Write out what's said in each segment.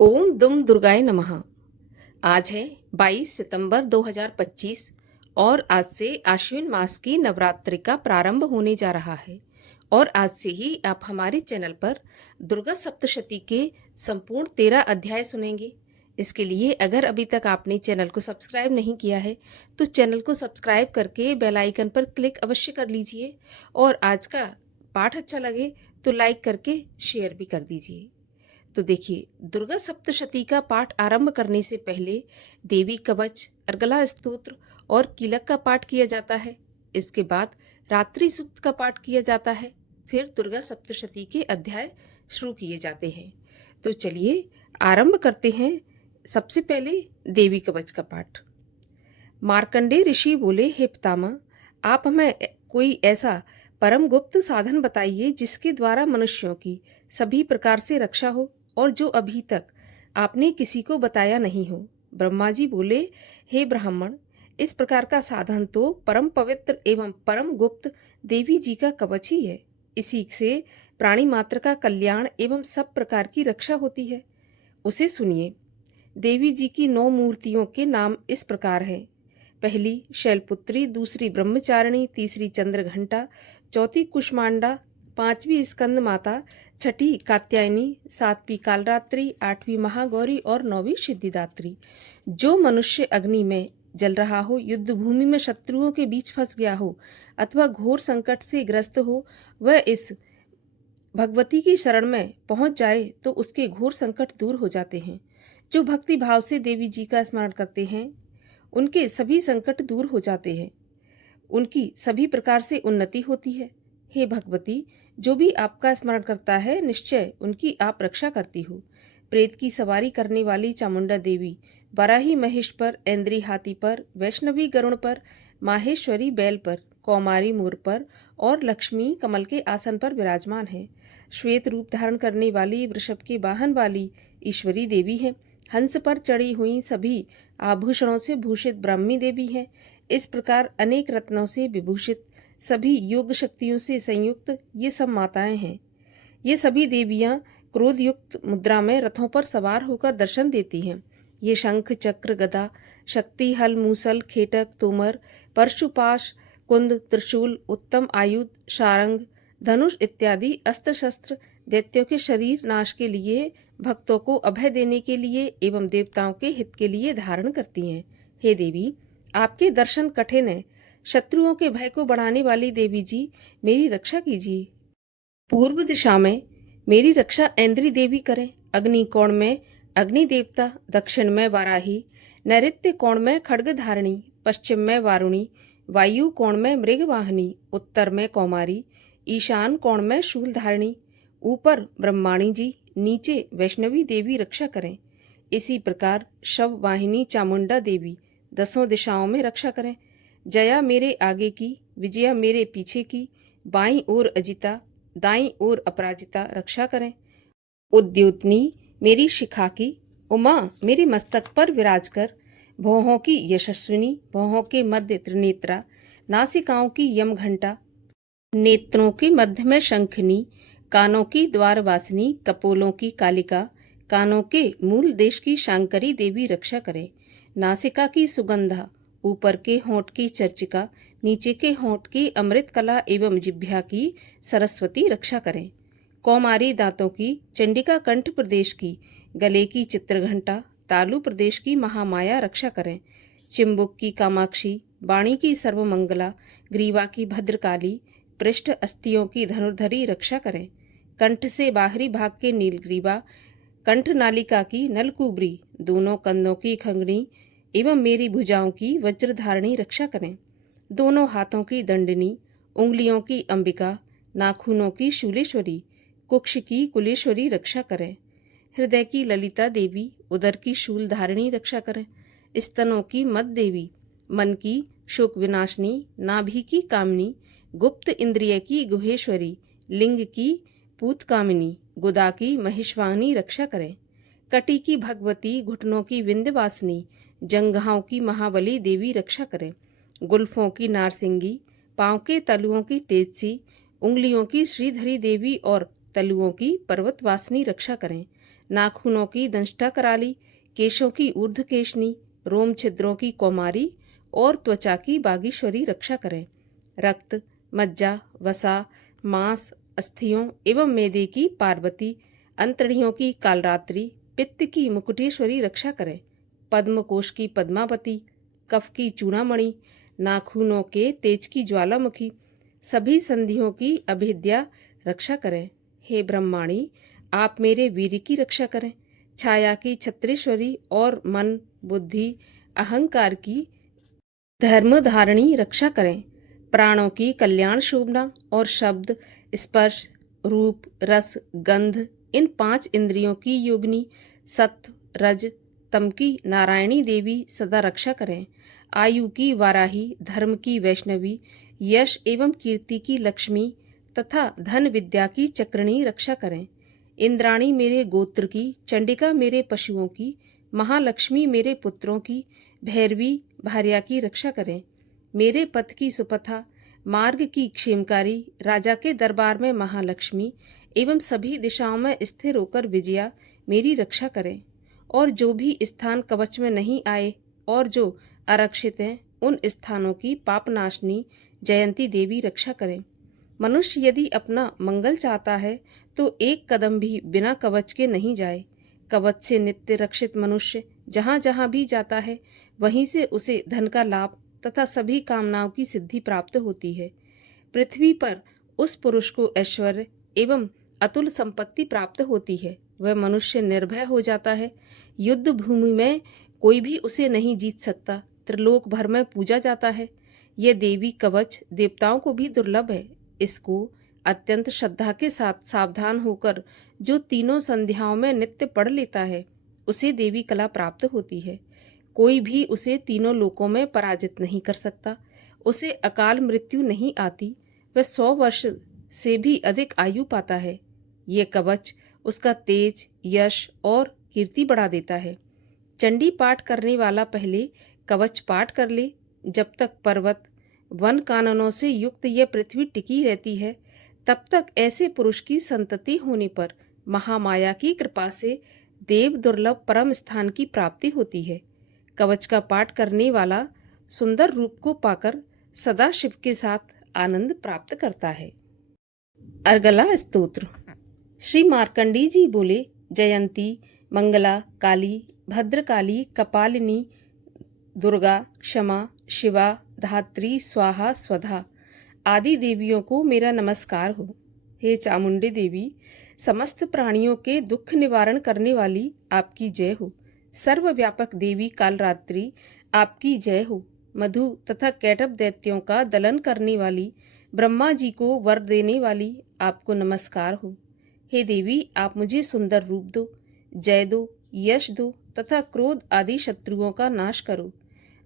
ओम दुम दुर्गाय नमः। आज है 22 सितंबर 2025 और आज से आश्विन मास की नवरात्रि का प्रारंभ होने जा रहा है। और आज से ही आप हमारे चैनल पर दुर्गा सप्तशती के संपूर्ण 13 अध्याय सुनेंगे। इसके लिए अगर अभी तक आपने चैनल को सब्सक्राइब नहीं किया है तो चैनल को सब्सक्राइब करके बेल आइकन पर क्लिक अवश्य कर लीजिए और आज का पाठ अच्छा लगे तो लाइक करके शेयर भी कर दीजिए। तो देखिए, दुर्गा सप्तशती का पाठ आरंभ करने से पहले देवी कवच, अर्गला स्तोत्र और कीलक का पाठ किया जाता है। इसके बाद रात्रि सूक्त का पाठ किया जाता है। फिर दुर्गा सप्तशती के अध्याय शुरू किए जाते हैं। तो चलिए आरंभ करते हैं। सबसे पहले देवी कवच का पाठ। मार्कंडेय ऋषि बोले, हे पितामह, आप हमें कोई ऐसा परम गुप्त साधन बताइए जिसके द्वारा मनुष्यों की सभी प्रकार से रक्षा हो और जो अभी तक आपने किसी को बताया नहीं हो। ब्रह्मा जी बोले, हे ब्राह्मण, इस प्रकार का साधन तो परम पवित्र एवं परम गुप्त देवी जी का कवच ही है। इसी से प्राणी मात्र का कल्याण एवं सब प्रकार की रक्षा होती है। उसे सुनिए। देवी जी की 9 मूर्तियों के नाम इस प्रकार हैं। पहली शैलपुत्री, दूसरी ब्रह्मचारिणी, तीसरी चंद्रघंटा, चौथी कुष्मांडा, पांचवी स्कंद माता, छठी कात्यायनी, सातवीं कालरात्रि, आठवीं महागौरी और नौवीं सिद्धिदात्री। जो मनुष्य अग्नि में जल रहा हो, युद्ध भूमि में शत्रुओं के बीच फंस गया हो अथवा घोर संकट से ग्रस्त हो, वह इस भगवती की शरण में पहुंच जाए तो उसके घोर संकट दूर हो जाते हैं। जो भक्ति भाव से देवी जी का स्मरण करते हैं उनके सभी संकट दूर हो जाते हैं, उनकी सभी प्रकार से उन्नति होती है। हे भगवती, जो भी आपका स्मरण करता है निश्चय उनकी आप रक्षा करती हो। प्रेत की सवारी करने वाली चामुंडा देवी वराही महेश पर, ऐन्द्री हाथी पर, वैष्णवी गरुण पर, माहेश्वरी बैल पर, कौमारी मोर पर और लक्ष्मी कमल के आसन पर विराजमान है। श्वेत रूप धारण करने वाली वृषभ के वाहन वाली ईश्वरी देवी है। हंस पर चढ़ी हुई सभी आभूषणों से भूषित ब्राह्मी देवी है। इस प्रकार अनेक रत्नों से विभूषित सभी योग शक्तियों से संयुक्त ये सब माताएं हैं। ये सभी देवियां क्रोध युक्त मुद्रा में रथों पर सवार होकर दर्शन देती हैं। ये शंख, चक्र, गदा, शक्ति, हल, मूसल, खेटक, तोमर, परशुपाश, कुंद, त्रिशूल, उत्तम आयुध, शारंग, धनुष इत्यादि अस्त्र शस्त्र दैत्यों के शरीर नाश के लिए, भक्तों को अभय देने के लिए एवं देवताओं के हित के लिए धारण करती हैं। हे देवी, आपके दर्शन कठिन है। शत्रुओं के भय को बढ़ाने वाली देवी जी, मेरी रक्षा कीजिए। पूर्व दिशा में मेरी रक्षा ऐन्द्री देवी करें। अग्नि कोण में अग्नि देवता, दक्षिण में वाराही, नैऋत्य कोण में खड्गधारिणी, पश्चिम में वारुणी, वायु कोण में मृगवाहिनी, उत्तर में कौमारी, ईशान कोण में शूलधारिणी, ऊपर ब्रह्माणी जी, नीचे वैष्णवी देवी रक्षा करें। इसी प्रकार शव वाहिनी चामुंडा देवी 10 दिशाओं में रक्षा करें। जया मेरे आगे की, विजया मेरे पीछे की, बाईं ओर अजिता, दाईं ओर अपराजिता रक्षा करें। उद्योतनी मेरी शिखा की, उमा मेरे मस्तक पर विराज कर, भौहों की यशस्विनी, भौहों के मध्य त्रिनेत्रा, नासिकाओं की यम घंटा, नेत्रों के मध्य में शंखनी, कानों की द्वारवासिनी, कपोलों की कालिका, कानों के मूल देश की शांकरी देवी रक्षा करे। नासिका की सुगंधा, ऊपर के होंठ की चर्चिका, नीचे के होंठ की अमृत कला एवं जिह्वा की सरस्वती रक्षा करें। कौमारी दांतों की, चंडिका कंठ प्रदेश की, गले की चित्रघंटा, तालु प्रदेश की महामाया रक्षा करें। चिम्बुक की कामाक्षी, वाणी की सर्वमंगला, ग्रीवा की भद्रकाली, पृष्ठ अस्थियों की धनुर्धरी रक्षा करें। कंठ से बाहरी भाग के नीलग्रीवा, कंठ नालिका की नलकुबरी, दोनों कंधों की खंगनी एवं मेरी भुजाओं की वज्रधारणी रक्षा करें। दोनों हाथों की दंडनी, उंगलियों की अंबिका, नाखूनों की शूलेश्वरी, कुक्ष की कुलेश्वरी रक्षा करें। हृदय की ललिता देवी, उदर की शूलधारिणी रक्षा करें। स्तनों की मद देवी, मन की शोक विनाशनी, नाभि की कामनी, गुप्त इंद्रिय की गुहेश्वरी, लिंग की पूतकामिनी, गुदा की महिषवाहिनी रक्षा करें। कटी की भगवती, घुटनों की विंध्यवासिनी, जंघाओं की महाबली देवी रक्षा करें। गुल्फों की नारसिंगी, पांव के तलुओं की तेजसी, उंगलियों की श्रीधरी देवी और तलुओं की पर्वतवासिनी रक्षा करें। नाखूनों की दंष्टा कराली, केशों की ऊर्ध्व केशनी, रोम छिद्रों की कौमारी और त्वचा की बागीश्वरी रक्षा करें। रक्त, मज्जा, वसा, मांस, अस्थियों एवं मेदे की पार्वती, अंतड़ियों की कालरात्रि, पित्त की मुकुटेश्वरी रक्षा करें। पद्मकोश की पद्मावती, कफ की चूड़ामणि, नाखूनों के तेज की ज्वालामुखी, सभी संधियों की अभेद्या रक्षा करें। हे ब्रह्माणी, आप मेरे वीर की रक्षा करें। छाया की छत्रेश्वरी और मन, बुद्धि, अहंकार की धर्मधारिणी रक्षा करें। प्राणों की कल्याण शोभना और शब्द, स्पर्श, रूप, रस, गंध, इन 5 इंद्रियों की योगिनी सत्व, रज, तम की नारायणी देवी सदा रक्षा करें। आयु की वाराही, धर्म की वैष्णवी, यश एवं कीर्ति की लक्ष्मी तथा धन विद्या की चक्रणी रक्षा करें। इंद्राणी मेरे गोत्र की, चंडिका मेरे पशुओं की, महालक्ष्मी मेरे पुत्रों की, भैरवी भार्या की रक्षा करें। मेरे पथ की सुपथा, मार्ग की क्षेमकारी, राजा के दरबार में महालक्ष्मी एवं सभी दिशाओं में स्थिर होकर विजया मेरी रक्षा करें। और जो भी स्थान कवच में नहीं आए और जो आरक्षित हैं, उन स्थानों की पापनाशनी जयंती देवी रक्षा करें। मनुष्य यदि अपना मंगल चाहता है तो एक कदम भी बिना कवच के नहीं जाए। कवच से नित्य रक्षित मनुष्य जहाँ जहाँ भी जाता है, वहीं से उसे धन का लाभ तथा सभी कामनाओं की सिद्धि प्राप्त होती है। पृथ्वी पर उस पुरुष को ऐश्वर्य एवं अतुल संपत्ति प्राप्त होती है। वह मनुष्य निर्भय हो जाता है। युद्ध भूमि में कोई भी उसे नहीं जीत सकता। त्रिलोक भर में पूजा जाता है। यह देवी कवच देवताओं को भी दुर्लभ है। इसको अत्यंत श्रद्धा के साथ सावधान होकर जो तीनों संध्याओं में नित्य पढ़ लेता है, उसे देवी कला प्राप्त होती है। कोई भी उसे तीनों लोकों में पराजित नहीं कर सकता। उसे अकाल मृत्यु नहीं आती। वह 100 वर्ष से भी अधिक आयु पाता है। ये कवच उसका तेज, यश और कीर्ति बढ़ा देता है। चंडी पाठ करने वाला पहले कवच पाठ कर ले। जब तक पर्वत, वन काननों से युक्त यह पृथ्वी टिकी रहती है, तब तक ऐसे पुरुष की संतति होने पर महामाया की कृपा से देव दुर्लभ परम स्थान की प्राप्ति होती है। कवच का पाठ करने वाला सुंदर रूप को पाकर सदा शिव के साथ आनंद प्राप्त करता है। अर्गला स्तोत्र। श्री मार्कंडी जी बोले, जयंती, मंगला, काली, भद्रकाली, कपालिनी, दुर्गा, क्षमा, शिवा, धात्री, स्वाहा, स्वधा आदि देवियों को मेरा नमस्कार हो। हे चामुंडी देवी, समस्त प्राणियों के दुख निवारण करने वाली आपकी जय हो। सर्वव्यापक देवी कालरात्रि आपकी जय हो। मधु तथा कैटभ दैत्यों का दलन करने वाली, ब्रह्मा जी को वर देने वाली आपको नमस्कार हो। हे देवी, आप मुझे सुंदर रूप दो, जय दो, यश दो तथा क्रोध आदि शत्रुओं का नाश करो।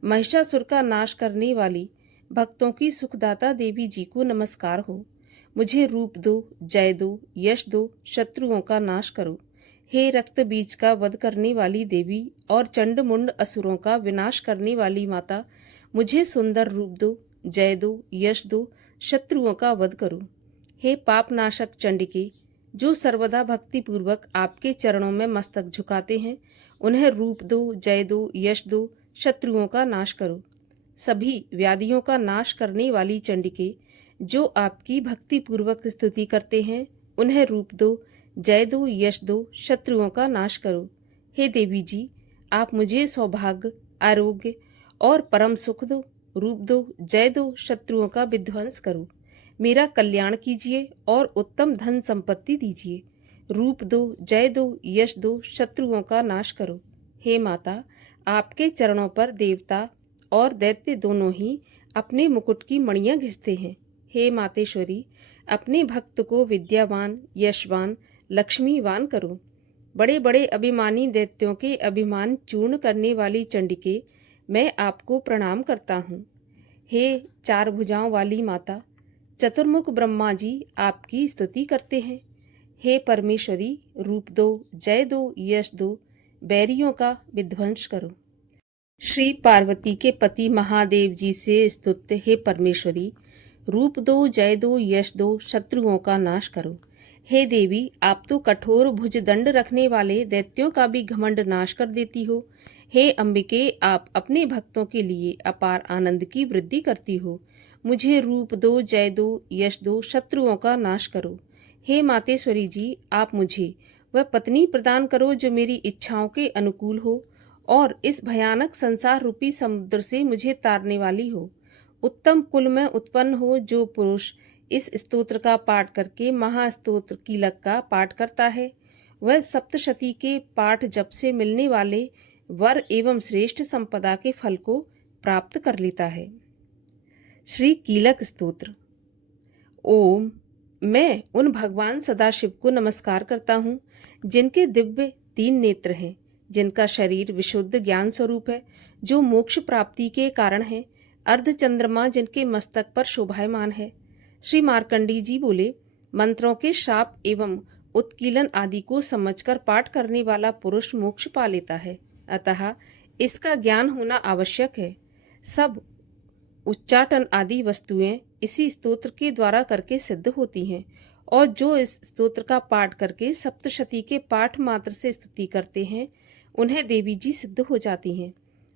महिषासुर का नाश करने वाली भक्तों की सुखदाता देवी जी को नमस्कार हो। मुझे रूप दो, जय दो, यश दो, शत्रुओं का नाश करो। हे रक्त बीज का वध करने वाली देवी और चंड मुंड असुरों का विनाश करने वाली माता, मुझे सुंदर रूप दो, जय दो, यश दो, शत्रुओं का वध करो। हे पापनाशक चंडिके, जो सर्वदा भक्ति पूर्वक आपके चरणों में मस्तक झुकाते हैं, उन्हें रूप दो, जय दो, यश दो, शत्रुओं का नाश करो। सभी व्याधियों का नाश करने वाली चंडिके, जो आपकी भक्ति पूर्वक स्तुति करते हैं, उन्हें रूप दो, जय दो, यश दो, शत्रुओं का नाश करो। हे देवी जी, आप मुझे सौभाग्य, आरोग्य और परम सुख दो। रूप दो, जय दो, शत्रुओं का विध्वंस करो। मेरा कल्याण कीजिए और उत्तम धन संपत्ति दीजिए। रूप दो, जय दो, यश दो, शत्रुओं का नाश करो। हे माता, आपके चरणों पर देवता और दैत्य दोनों ही अपने मुकुट की मणियां घिसते हैं। हे मातेश्वरी, अपने भक्त को विद्यावान, यशवान, लक्ष्मीवान करो। बड़े बड़े अभिमानी दैत्यों के अभिमान चूर्ण करने वाली चंडिके, मैं आपको प्रणाम करता हूँ। हे 4 भुजाओं वाली माता, चतुर्मुख ब्रह्मा जी आपकी स्तुति करते हैं। हे परमेश्वरी, रूप दो, जय दो, यश दो, बैरियों का विध्वंस करो। श्री पार्वती के पति महादेव जी से स्तुत्य हे परमेश्वरी, रूप दो, जय दो, यश दो, शत्रुओं का नाश करो। हे देवी, आप तो कठोर भुजदंड रखने वाले दैत्यों का भी घमंड नाश कर देती हो। हे अंबिके, आप अपने भक्तों के लिए अपार आनंद की वृद्धि करती हो। मुझे रूप दो, जय दो, यश दो, शत्रुओं का नाश करो। हे मातेश्वरी जी, आप मुझे वह पत्नी प्रदान करो जो मेरी इच्छाओं के अनुकूल हो और इस भयानक संसार रूपी समुद्र से मुझे तारने वाली हो। उत्तम कुल में उत्पन्न हो जो पुरुष इस स्तोत्र का पाठ करके महास्तोत्र कीलक का पाठ करता है, वह सप्तशती के पाठ जप से मिलने वाले वर एवं श्रेष्ठ संपदा के फल को प्राप्त कर लेता है। श्री कीलक स्तोत्र। ओम। मैं उन भगवान सदाशिव को नमस्कार करता हूँ जिनके दिव्य 3 नेत्र हैं, जिनका शरीर विशुद्ध ज्ञान स्वरूप है, जो मोक्ष प्राप्ति के कारण है, अर्धचंद्रमा जिनके मस्तक पर शोभायमान है। श्री मार्कंडी जी बोले, मंत्रों के शाप एवं उत्कीलन आदि को समझकर पाठ करने वाला पुरुष मोक्ष पा लेता है, अतः इसका ज्ञान होना आवश्यक है। सब उच्चाटन आदि वस्तुएं इसी स्तोत्र के द्वारा करके सिद्ध होती हैं, और जो इस स्तोत्र का पाठ करके सप्तशती के पाठ मात्र से स्तुति करते हैं, उन्हें देवी जी सिद्ध हो जाती हैं।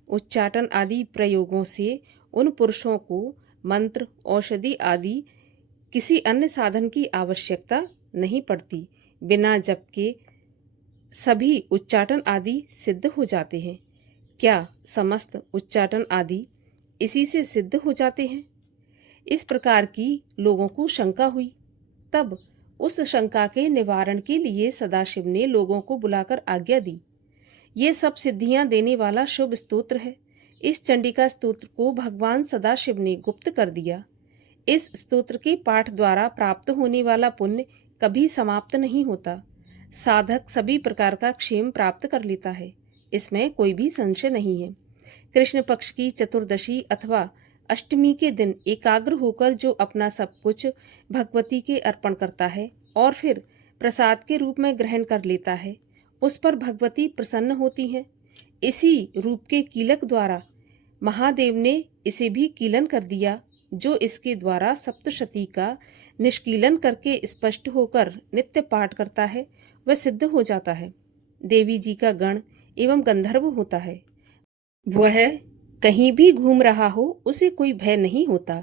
उच्चाटन आदि प्रयोगों से उन पुरुषों को मंत्र, औषधि आदि किसी अन्य साधन की आवश्यकता नहीं पड़ती। बिना जप के सभी उच्चाटन आदि सिद्ध हो जाते हैं। क्या समस्त उच्चाटन आदि इसी से सिद्ध हो जाते हैं? इस प्रकार की लोगों को शंका हुई। तब उस शंका के निवारण के लिए सदाशिव ने लोगों को बुलाकर आज्ञा दी। ये सब सिद्धियां देने वाला शुभ स्तोत्र है। इस चंडिका स्तोत्र को भगवान सदाशिव ने गुप्त कर दिया। इस स्तोत्र के पाठ द्वारा प्राप्त होने वाला पुण्य कभी समाप्त नहीं होता। साधक सभी प्रकार का क्षेम प्राप्त कर लेता है, इसमें कोई भी संशय नहीं है। कृष्ण पक्ष की चतुर्दशी अथवा अष्टमी के दिन एकाग्र होकर जो अपना सब कुछ भगवती के अर्पण करता है और फिर प्रसाद के रूप में ग्रहण कर लेता है, उस पर भगवती प्रसन्न होती हैं। इसी रूप के कीलक द्वारा महादेव ने इसे भी कीलन कर दिया। जो इसके द्वारा सप्तशती का निष्कीलन करके स्पष्ट होकर नित्य पाठ करता है, वह सिद्ध हो जाता है। देवी जी का गण एवं गंधर्व होता है। वह कहीं भी घूम रहा हो, उसे कोई भय नहीं होता,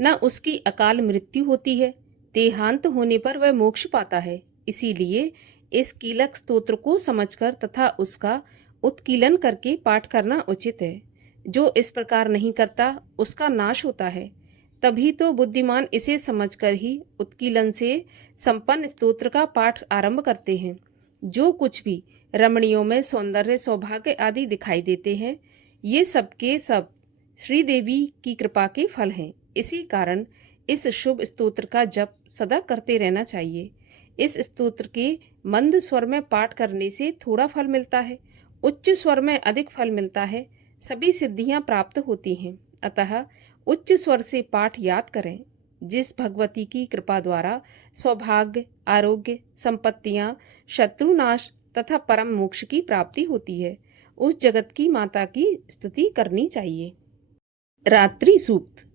न उसकी अकाल मृत्यु होती है। देहांत होने पर वह मोक्ष पाता है। इसीलिए इस कीलक स्तोत्र को समझकर तथा उसका उत्कीलन करके पाठ करना उचित है। जो इस प्रकार नहीं करता, उसका नाश होता है। तभी तो बुद्धिमान इसे समझकर ही उत्कीलन से संपन्न स्तोत्र का पाठ आरंभ करते हैं। जो कुछ भी रमणियों में सौंदर्य, सौभाग्य आदि दिखाई देते हैं, ये सब के सब श्रीदेवी की कृपा के फल हैं। इसी कारण इस शुभ स्तोत्र का जप सदा करते रहना चाहिए। इस स्तोत्र के मंद स्वर में पाठ करने से थोड़ा फल मिलता है, उच्च स्वर में अधिक फल मिलता है। सभी सिद्धियां प्राप्त होती हैं, अतः उच्च स्वर से पाठ याद करें। जिस भगवती की कृपा द्वारा सौभाग्य, आरोग्य, संपत्तियां, शत्रुनाश तथा परम मोक्ष की प्राप्ति होती है, उस जगत की माता की स्तुति करनी चाहिए। रात्रि सूक्त।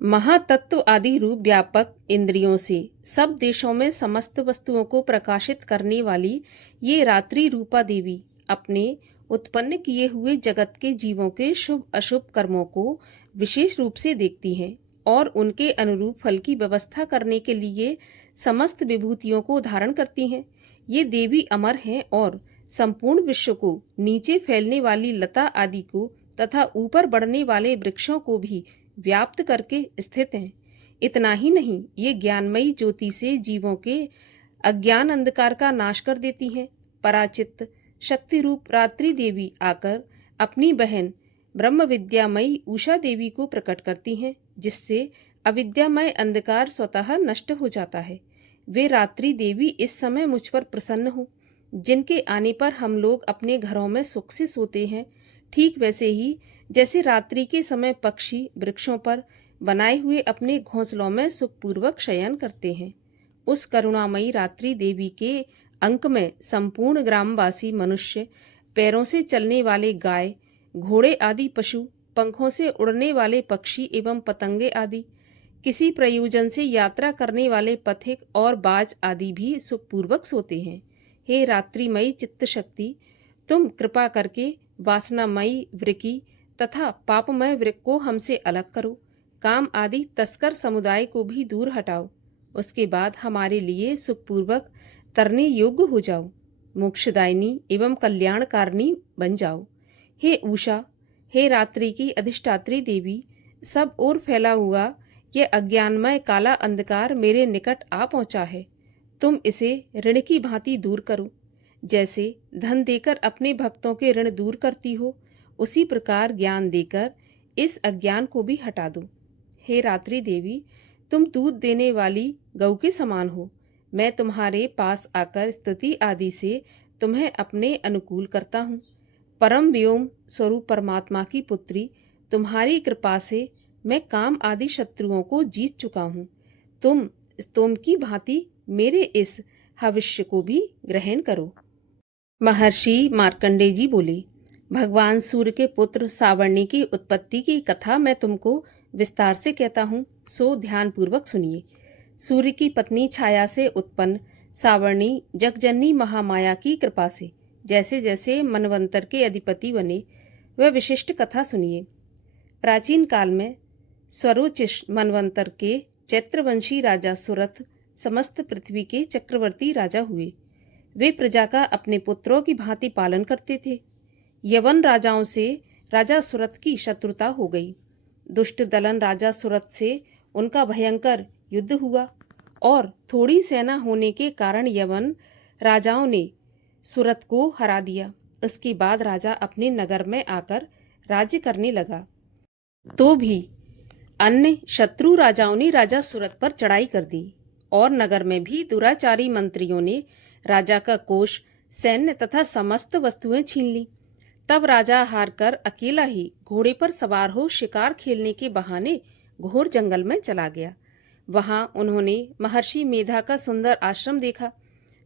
महातत्व आदि रूप व्यापक इंद्रियों से सब देशों में समस्त वस्तुओं को प्रकाशित करने वाली ये रात्रि रूपा देवी अपने उत्पन्न किए हुए जगत के जीवों के शुभ अशुभ कर्मों को विशेष रूप से देखती हैं और उनके अनुरूप फल की व्यवस्था करने के लिए समस्त विभूतियों को धारण करती हैं। ये देवी अमर हैं और संपूर्ण विश्व को, नीचे फैलने वाली लता आदि को तथा ऊपर बढ़ने वाले वृक्षों को भी व्याप्त करके स्थित हैं। इतना ही नहीं, ये ज्ञानमयी ज्योति से जीवों के अज्ञान अंधकार का नाश कर देती हैं। पराचित शक्ति रूप रात्रि देवी आकर अपनी बहन ब्रह्म विद्यामयी उषा देवी को प्रकट करती हैं, जिससे अविद्यामय अंधकार स्वतः नष्ट हो जाता है। वे रात्रि देवी इस समय मुझ पर प्रसन्न हो, जिनके आने पर हम लोग अपने घरों में सुख से सोते हैं, ठीक वैसे ही जैसे रात्रि के समय पक्षी वृक्षों पर बनाए हुए अपने घोंसलों में सुखपूर्वक शयन करते हैं। उस करुणामयी रात्रि देवी के अंक में संपूर्ण ग्रामवासी मनुष्य, पैरों से चलने वाले गाय, घोड़े आदि पशु, पंखों से उड़ने वाले पक्षी एवं पतंगे आदि, किसी प्रयोजन से यात्रा करने वाले पथिक और बाज आदि भी सुखपूर्वक सोते हैं। हे रात्रिमयी चित्त शक्ति, तुम कृपा करके वासनामयी वृक्की तथा पापमय वृक्क को हमसे अलग करो। काम आदि तस्कर समुदाय को भी दूर हटाओ। उसके बाद हमारे लिए सुखपूर्वक तरने योग्य हो जाओ। मोक्षदायिनी एवं कल्याणकारिणी बन जाओ। हे उषा, हे रात्रि की अधिष्ठात्री देवी, सब ओर फैला हुआ यह अज्ञानमय काला अंधकार मेरे निकट आ पहुंचा है। तुम इसे ऋण की भांति दूर करो। जैसे धन देकर अपने भक्तों के ऋण दूर करती हो, उसी प्रकार ज्ञान देकर इस अज्ञान को भी हटा दो। हे रात्रि देवी, तुम दूध देने वाली गऊ के समान हो। मैं तुम्हारे पास आकर स्तुति आदि से तुम्हें अपने अनुकूल करता हूँ। परम व्योम स्वरूप परमात्मा की पुत्री, तुम्हारी कृपा से मैं काम आदि शत्रुओं को जीत चुका हूँ। तुम स्तोम की भांति मेरे इस भविष्य को भी ग्रहण करो। महर्षि मार्कंडेय जी बोले, भगवान सूर्य के पुत्र सावर्णी की उत्पत्ति की कथा मैं तुमको विस्तार से कहता हूँ, सो ध्यानपूर्वक सुनिए। सूर्य की पत्नी छाया से उत्पन्न सावर्णी जगजननी महामाया की कृपा से जैसे जैसे मनवंतर के अधिपति बने, वह विशिष्ट कथा सुनिए। प्राचीन काल में स्वरोचिष मनवंतर के चैत्रवंशी राजा सुरथ समस्त पृथ्वी के चक्रवर्ती राजा हुए। वे प्रजा का अपने पुत्रों की भांति पालन करते थे। यवन राजाओं से राजा सुरथ की शत्रुता हो गई। दुष्ट दलन राजा सुरथ से उनका भयंकर युद्ध हुआ और थोड़ी सेना होने के कारण यवन राजाओं ने सुरथ को हरा दिया। उसके बाद राजा अपने नगर में आकर राज्य करने लगा, तो भी अन्य शत्रु राजाओं ने राजा सुरथ पर चढ़ाई कर दी और नगर में भी दुराचारी मंत्रियों ने राजा का कोष, सैन्य तथा समस्त वस्तुएं छीन ली। तब राजा हारकर अकेला ही घोड़े पर सवार हो शिकार खेलने के बहाने घोर जंगल में चला गया। वहां उन्होंने महर्षि मेधा का सुंदर आश्रम देखा,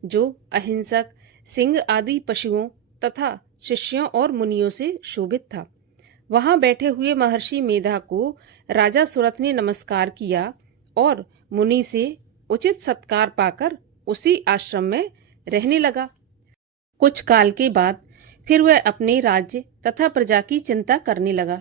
जो अहिंसक सिंह आदि पशुओं तथा शिष्यों और मुनियों से शोभित था। वहां बैठे हुए महर्षि मेधा को राजा सुरथ ने नमस्कार किया और मुनि से उचित सत्कार पाकर उसी आश्रम में रहने लगा। कुछ काल के बाद फिर वह अपने राज्य तथा प्रजा की चिंता करने लगा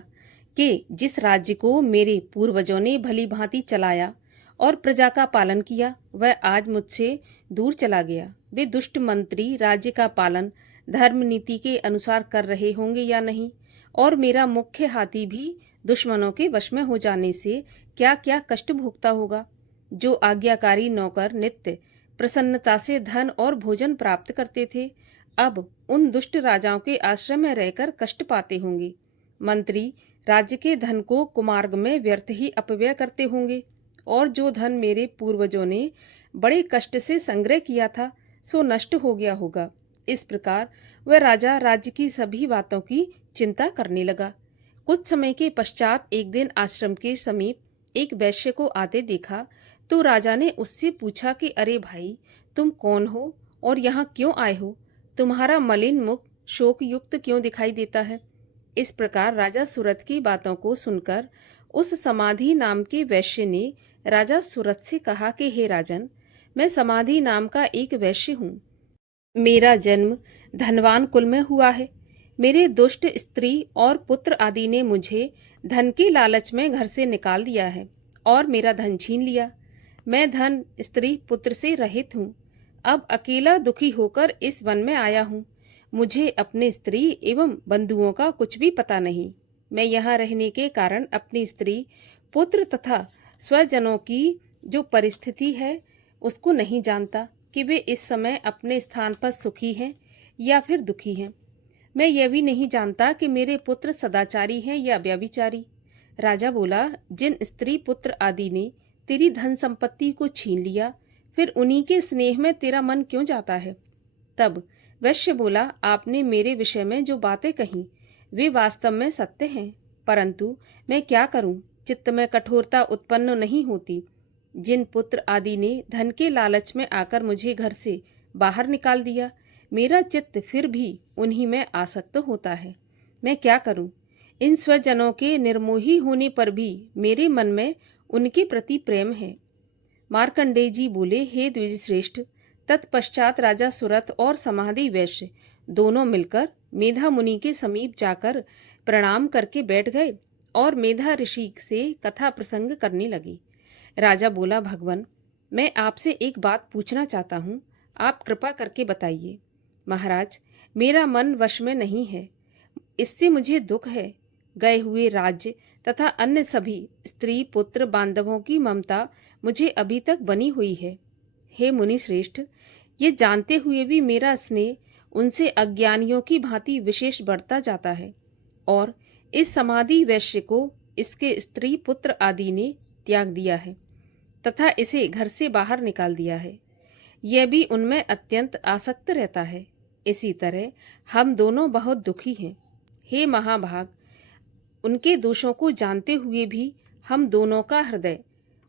कि जिस राज्य को मेरे पूर्वजों ने भली भांति चलाया और प्रजा का पालन किया, वह आज मुझसे दूर चला गया। वे दुष्ट मंत्री राज्य का पालन धर्म नीति के अनुसार कर रहे होंगे या नहीं, और मेरा मुख्य हाथी भी दुश्मनों के वश में हो जाने से क्या क्या कष्ट भोगता होगा। जो आज्ञाकारी नौकर नित्य प्रसन्नता से धन और भोजन प्राप्त करते थे, अब उन दुष्ट राजाओं के आश्रय में रहकर कष्ट पाते होंगे। मंत्री राज्य के धन को कुमार्ग में व्यर्थ ही अपव्यय करते होंगे, और जो धन मेरे पूर्वजों ने बड़े कष्ट से संग्रह किया था, सो नष्ट हो गया होगा। इस प्रकार वह राजा राज्य की सभी बातों की चिंता करने लगा। कुछ समय के पश्चात एक दिन आश्रम के समीप एक वैश्य को आते देखा, तो राजा ने उससे पूछा कि अरे भाई, तुम कौन हो और यहाँ क्यों आए हो? तुम्हारा मलिन मुख शोक युक्त क्यों दिखाई देता है? इस प्रकार राजा सुरथ की बातों को सुनकर उस समाधि नाम के वैश्य ने राजा सुरथ से कहा कि हे राजन, मैं समाधि नाम का एक वैश्य हूँ। मेरा जन्म धनवान कुल में हुआ है। मेरे दुष्ट स्त्री और पुत्र आदि ने मुझे धन के लालच में घर से निकाल दिया है और मेरा धन छीन लिया। मैं धन, स्त्री, पुत्र से रहित हूँ। अब अकेला दुखी होकर इस वन में आया हूँ। मुझे अपने स्त्री एवं बंधुओं का कुछ भी पता नहीं। मैं यहाँ रहने के कारण अपनी स्त्री, पुत्र तथा स्वजनों की जो परिस्थिति है उसको नहीं जानता कि वे इस समय अपने स्थान पर सुखी हैं या फिर दुखी हैं। मैं यह भी नहीं जानता कि मेरे पुत्र सदाचारी हैं या व्यभिचारी। राजा बोला, जिन स्त्री पुत्र आदि ने तेरी धन संपत्ति को छीन लिया, फिर उन्हीं के स्नेह में तेरा मन क्यों जाता है? तब वैश्य बोला, आपने मेरे विषय में जो बातें कही वे वास्तव में सत्य हैं, परंतु मैं क्या करूं, चित्त में कठोरता उत्पन्न नहीं होती। जिन पुत्र आदि ने धन के लालच में आकर मुझे घर से बाहर निकाल दिया, मेरा चित्त फिर भी उन्हीं में आसक्त होता है। मैं क्या करूं? इन स्वजनों के निर्मोही होने पर भी मेरे मन में उनके प्रति प्रेम है। मार्कंडेय जी बोले, हे द्विजश्रेष्ठ, तत्पश्चात राजा सुरथ और समाधि वैश्य दोनों मिलकर मेधा मुनि के समीप जाकर प्रणाम करके बैठ गए और मेधा ऋषि से कथा प्रसंग करने लगे। राजा बोला, भगवान, मैं आपसे एक बात पूछना चाहता हूँ, आप कृपा करके बताइए। महाराज, मेरा मन वश में नहीं है, इससे मुझे दुख है। गए हुए राज्य तथा अन्य सभी स्त्री पुत्र बांधवों की ममता मुझे अभी तक बनी हुई है। हे मुनि श्रेष्ठ, ये जानते हुए भी मेरा स्नेह उनसे अज्ञानियों की भांति विशेष बढ़ता जाता है और इस समाधि वैश्य को इसके स्त्री पुत्र आदि ने त्याग दिया है तथा इसे घर से बाहर निकाल दिया है। यह भी उनमें अत्यंत आसक्त रहता है। इसी तरह हम दोनों बहुत दुखी हैं। हे महाभाग, उनके दोषों को जानते हुए भी हम दोनों का हृदय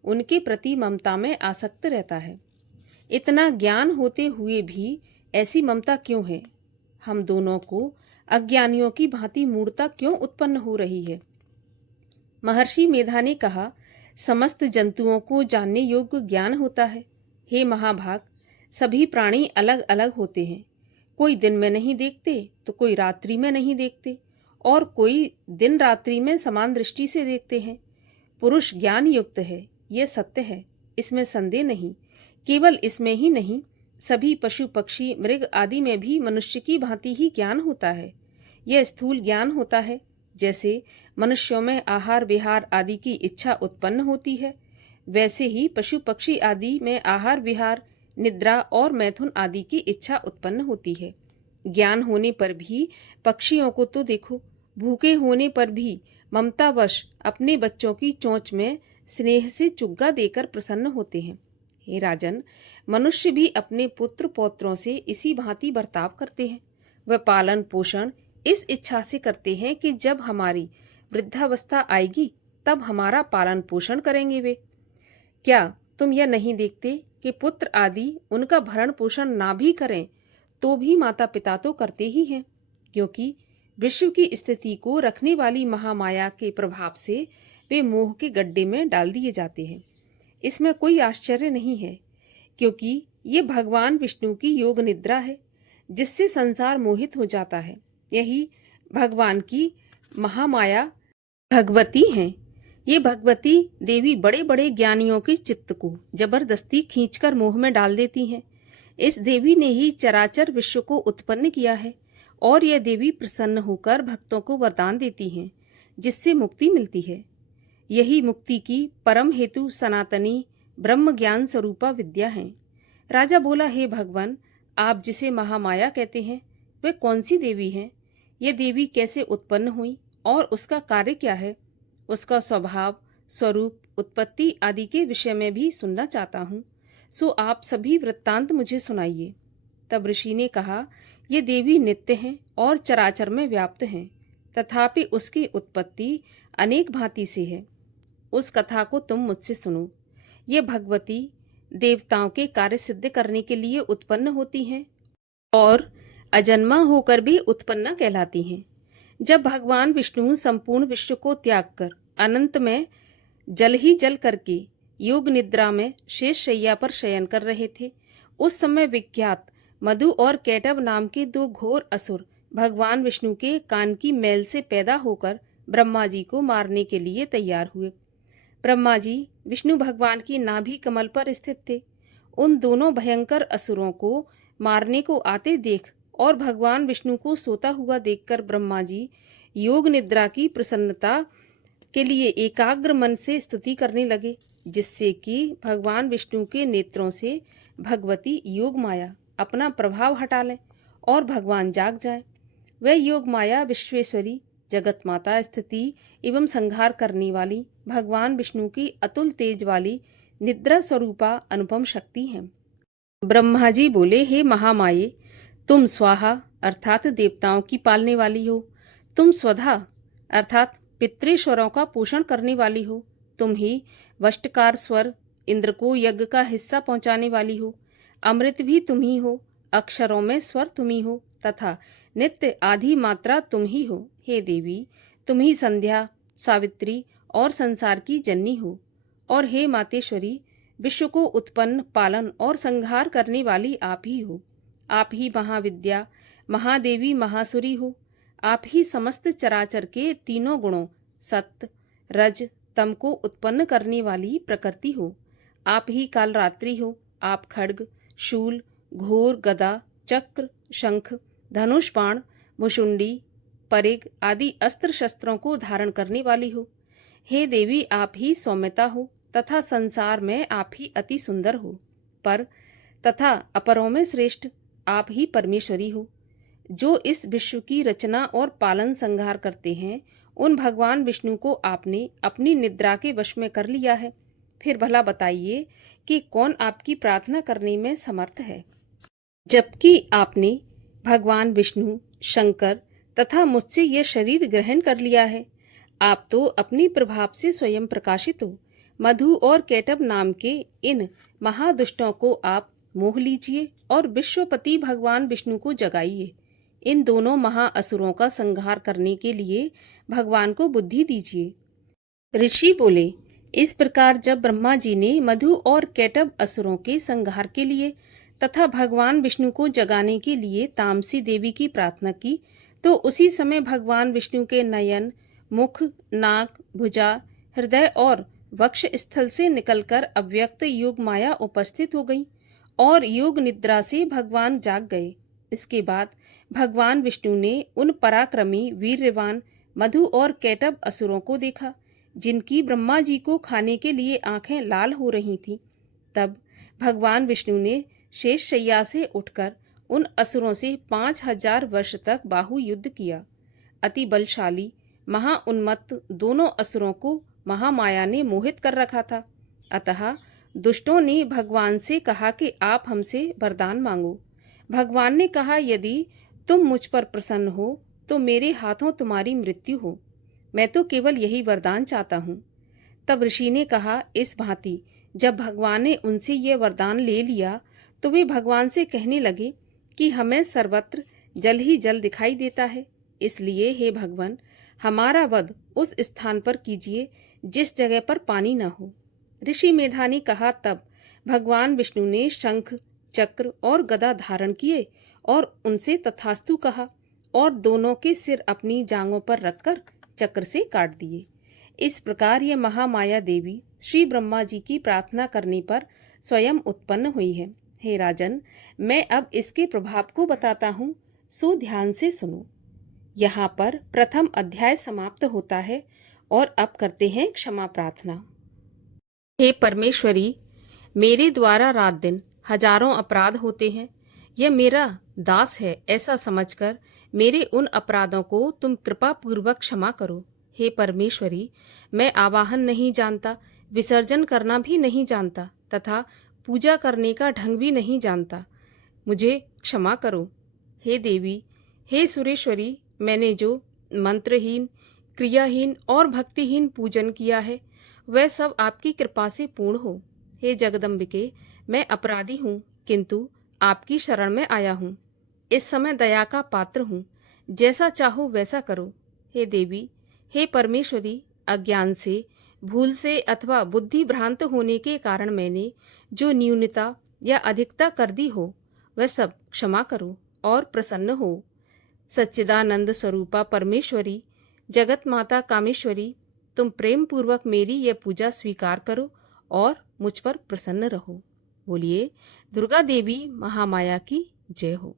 उनके प्रति ममता में आसक्त रहता है। इतना ज्ञान होते हुए भी ऐसी ममता क्यों है? हम दोनों को अज्ञानियों की भांति मूढ़ता क्यों उत्पन्न हो रही है? महर्षि मेधा ने कहा, समस्त जंतुओं को जानने योग्य ज्ञान होता है। हे महाभाग, सभी प्राणी अलग अलग होते हैं। कोई दिन में नहीं देखते तो कोई रात्रि में नहीं देखते और कोई दिन रात्रि में समान दृष्टि से देखते हैं। पुरुष ज्ञान युक्त है, यह सत्य है, इसमें संदेह नहीं। केवल इसमें ही नहीं, सभी पशु पक्षी मृग आदि में भी मनुष्य की भांति ही ज्ञान होता है। यह स्थूल ज्ञान होता है। जैसे मनुष्यों में आहार विहार आदि की इच्छा उत्पन्न होती है, वैसे ही पशु पक्षी आदि में आहार विहार, निद्रा और मैथुन आदि की इच्छा उत्पन्न होती है। ज्ञान होने पर भी पक्षियों को तो देखो, भूखे होने पर भी ममतावश अपने बच्चों की चोंच में स्नेह से चुग्गा देकर प्रसन्न होते हैं। हे राजन, मनुष्य भी अपने पुत्र पौत्रों से इसी भांति बर्ताव करते हैं। वह पालन पोषण इस इच्छा से करते हैं कि जब हमारी वृद्धावस्था आएगी तब हमारा पालन पोषण करेंगे वे। क्या तुम यह नहीं देखते कि पुत्र आदि उनका भरण पोषण ना भी करें तो भी माता पिता तो करते ही हैं, क्योंकि विश्व की स्थिति को रखने वाली महामाया के प्रभाव से वे मोह के गड्ढे में डाल दिए जाते हैं। इसमें कोई आश्चर्य नहीं है, क्योंकि ये भगवान विष्णु की योग निद्रा है जिससे संसार मोहित हो जाता है। यही भगवान की महामाया भगवती हैं। ये भगवती देवी बड़े बड़े ज्ञानियों के चित्त को जबरदस्ती खींचकर मोह में डाल देती हैं। इस देवी ने ही चराचर विश्व को उत्पन्न किया है और यह देवी प्रसन्न होकर भक्तों को वरदान देती हैं जिससे मुक्ति मिलती है। यही मुक्ति की परम हेतु सनातनी ब्रह्म ज्ञान स्वरूपा विद्या है। राजा बोला, हे भगवान, आप जिसे महामाया कहते हैं वह कौन सी देवी है? यह देवी कैसे उत्पन्न हुई और उसका कार्य क्या है? उसका स्वभाव, स्वरूप, उत्पत्ति आदि के विषय में भी सुनना चाहता हूँ, सो आप सभी वृत्तांत मुझे सुनाइए। तब ऋषि ने कहा, ये देवी नित्य हैं और चराचर में व्याप्त हैं, तथापि उसकी उत्पत्ति अनेक भांति से है। उस कथा को तुम मुझसे सुनो। ये भगवती देवताओं के कार्य सिद्ध करने के लिए उत्पन्न होती हैं और अजन्मा होकर भी उत्पन्न कहलाती हैं। जब भगवान विष्णु संपूर्ण विश्व को त्याग कर अनंत में जल ही जल करके योग निद्रा में शेष शैया पर शयन कर रहे थे, उस समय विख्यात मधु और कैटव नाम के दो घोर असुर भगवान विष्णु के कान की मैल से पैदा होकर ब्रह्मा जी को मारने के लिए तैयार हुए। ब्रह्मा जी विष्णु भगवान की नाभि कमल पर स्थित थे। उन दोनों भयंकर असुरों को मारने को आते देख और भगवान विष्णु को सोता हुआ देखकर ब्रह्मा जी योग निद्रा की प्रसन्नता के लिए एकाग्र मन से स्तुति करने लगे, जिससे कि भगवान विष्णु के नेत्रों से भगवती योग माया अपना प्रभाव हटा लें और भगवान जाग जाए। वह योग माया विश्वेश्वरी, जगत माता, स्थिति एवं संहार करने वाली भगवान विष्णु की अतुल तेज वाली निद्रा स्वरूपा अनुपम शक्ति है। ब्रह्मा जी बोले, हे महामाये, तुम स्वाहा अर्थात देवताओं की पालने वाली हो, तुम स्वधा अर्थात पितृश्वरों का पोषण करने वाली हो, तुम ही वष्टकार स्वर इंद्र को यज्ञ का हिस्सा पहुंचाने वाली हो, अमृत भी तुम ही हो, अक्षरों में स्वर तुम ही हो तथा नित्य आधी मात्रा तुम ही हो। हे देवी, तुम ही संध्या, सावित्री और संसार की जननी हो और हे मातेश्वरी, विश्व को उत्पन्न, पालन और संहार करने वाली आप ही हो। आप ही महाविद्या, महादेवी, महासुरी हो। आप ही समस्त चराचर के तीनों गुणों सत्य, रज, तम को उत्पन्न करने वाली प्रकृति हो। आप ही कालरात्रि हो। आप खड्ग, शूल, घोर, गदा, चक्र, शंख, धनुष, बाण, मुशुंडी, परिग आदि अस्त्र शस्त्रों को धारण करने वाली हो। हे देवी, आप ही सौम्यता हो तथा संसार में आप ही अति सुंदर हो। पर तथा अपरों में श्रेष्ठ आप ही परमेश्वरी हो। जो इस विश्व की रचना और पालन संहार करते हैं, उन भगवान विष्णु को आपने अपनी निद्रा के वश में कर लिया है। फिर भला बताइए कि कौन आपकी प्रार्थना करने में समर्थ है, जबकि आपने भगवान विष्णु, शंकर तथा मुझसे यह शरीर ग्रहण कर लिया है। आप तो अपनी प्रभाव से स्वयं प्रकाशित हो। मधु और केटब नाम के इन महादुष्टों को आप मोह लीजिए और विश्वपति भगवान विष्णु को जगाइए। इन दोनों महाअसुरों का संहार करने के लिए भगवान को बुद्धि दीजिए। ऋषि बोले, इस प्रकार जब ब्रह्मा जी ने मधु और केटब असुरों के संहार के लिए तथा भगवान विष्णु को जगाने के लिए तामसी देवी की प्रार्थना की, तो उसी समय भगवान विष्णु के नयन, मुख, नाक, भुजा, हृदय और वक्ष स्थल से निकलकर अव्यक्त योग माया उपस्थित हो गई और योग निद्रा से भगवान जाग गए। इसके बाद भगवान विष्णु ने उन पराक्रमी, वीर्यवान मधु और केटब असुरों को देखा, जिनकी ब्रह्मा जी को खाने के लिए आंखें लाल हो रही थीं। तब भगवान विष्णु ने शेष शैया से उठकर उन असुरों से 5000 वर्ष तक बाहु युद्ध किया। अति बलशाली, महाउन्मत्त दोनों असुरों को महामाया ने मोहित कर रखा था। अतः दुष्टों ने भगवान से कहा कि आप हमसे वरदान मांगो। भगवान ने कहा, यदि तुम मुझ पर प्रसन्न हो तो मेरे हाथों तुम्हारी मृत्यु हो। मैं तो केवल यही वरदान चाहता हूँ। तब ऋषि ने कहा, इस भांति जब भगवान ने उनसे यह वरदान ले लिया तो वे भगवान से कहने लगे कि हमें सर्वत्र जल ही जल दिखाई देता है, इसलिए हे भगवान, हमारा वध उस स्थान पर कीजिए जिस जगह पर पानी न हो। ऋषि मेधा ने कहा, तब भगवान विष्णु ने शंख, चक्र और गदा धारण किए और उनसे तथास्तु कहा और दोनों के सिर अपनी जांघों पर रखकर चक्र से काट दिए। इस प्रकार यह महामाया देवी श्री ब्रह्मा जी की प्रार्थना करने पर स्वयं उत्पन्न हुई है। हे राजन, मैं अब इसके प्रभाव को बताता हूँ, सो ध्यान से सुनो। यहाँ पर प्रथम अध्याय समाप्त होता है और अब करते हैं क्षमा प्रार्थना। हे परमेश्वरी, मेरे द्वारा रात दिन हजारों अपराध होते हैं। यह मेरा दास है ऐसा समझकर मेरे उन अपराधों को तुम कृपा पूर्वक क्षमा करो। हे परमेश्वरी, मैं आवाहन नहीं जानता, विसर्जन करना भी नहीं जानता तथा पूजा करने का ढंग भी नहीं जानता। मुझे क्षमा करो। हे देवी, हे सुरेश्वरी, मैंने जो मंत्रहीन, क्रियाहीन और भक्तिहीन पूजन किया है वह सब आपकी कृपा से पूर्ण हो। हे जगदम्बिके, मैं अपराधी हूँ किंतु आपकी शरण में आया हूँ। इस समय दया का पात्र हूँ, जैसा चाहो वैसा करो। हे देवी, हे परमेश्वरी, अज्ञान से, भूल से अथवा बुद्धि भ्रांत होने के कारण मैंने जो न्यूनता या अधिकता कर दी हो वह सब क्षमा करो और प्रसन्न हो। सच्चिदानंद स्वरूपा परमेश्वरी, जगत माता कामेश्वरी, तुम प्रेम पूर्वक मेरी यह पूजा स्वीकार करो और मुझ पर प्रसन्न रहो। बोलिए दुर्गा देवी महामाया की जय हो।